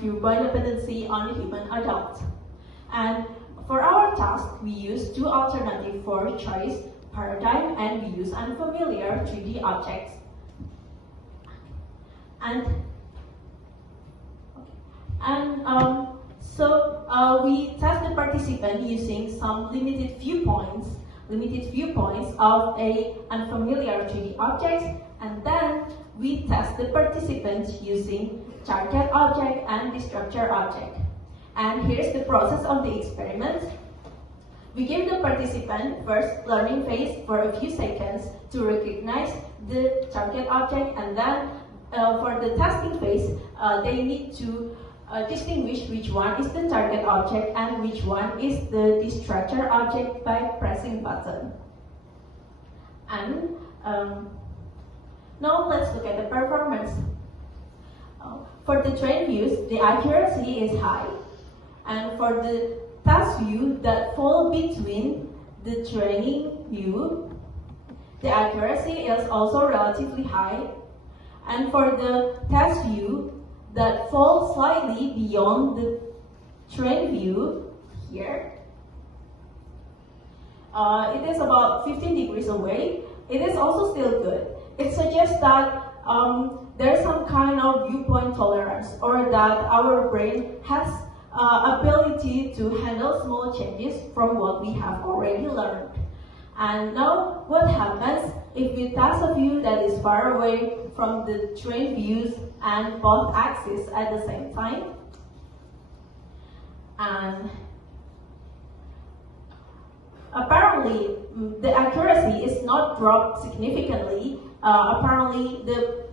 viewpoint dependency on the human adult. And for our task, we use two alternative for choice paradigm, and we use unfamiliar 3D objects. We test the participant using some limited viewpoints of a unfamiliar 3D objects, and then we test the participants using target object and the structure object. And here's the process of the experiment. We give the participant first learning phase for a few seconds to recognize the target object, and then for the testing phase, they need to distinguish which one is the target object and which one is the structure object by pressing button. And now let's look at the performance. For the train views, the accuracy is high, and for the task view that fall between the training view, the accuracy is also relatively high, and for the test view that falls slightly beyond the train view here, it is about 15 degrees away. It is also still good. It suggests that there's some kind of viewpoint tolerance, or that our brain has ability to handle small changes from what we have already learned. And now, what happens if we test a view that is far away from the train views and both axes at the same time? And apparently, the accuracy is not dropped significantly. Apparently, the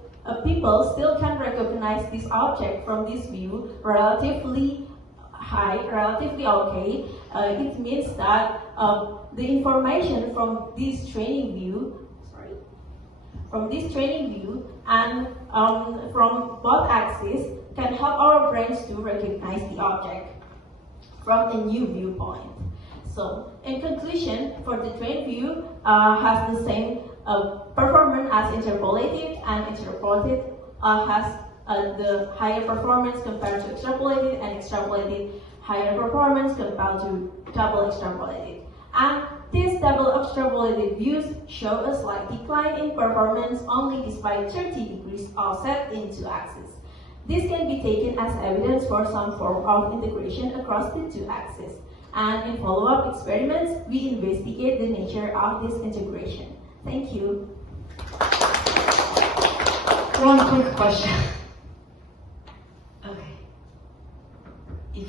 people still can recognize this object from this view relatively high, relatively okay. It means that the information from this training view, and from both axes can help our brains to recognize the object from a new viewpoint. So, in conclusion, for the train view has the same performance as interpolated, and interpolated has the higher performance compared to extrapolated, and extrapolated higher performance compared to double extrapolated. And these double extrapolated views show a slight decline in performance only despite 30 degrees offset in two axes. This can be taken as evidence for some form of integration across the two axes. And in follow-up experiments, we investigate the nature of this integration. Thank you. One quick question. Okay. If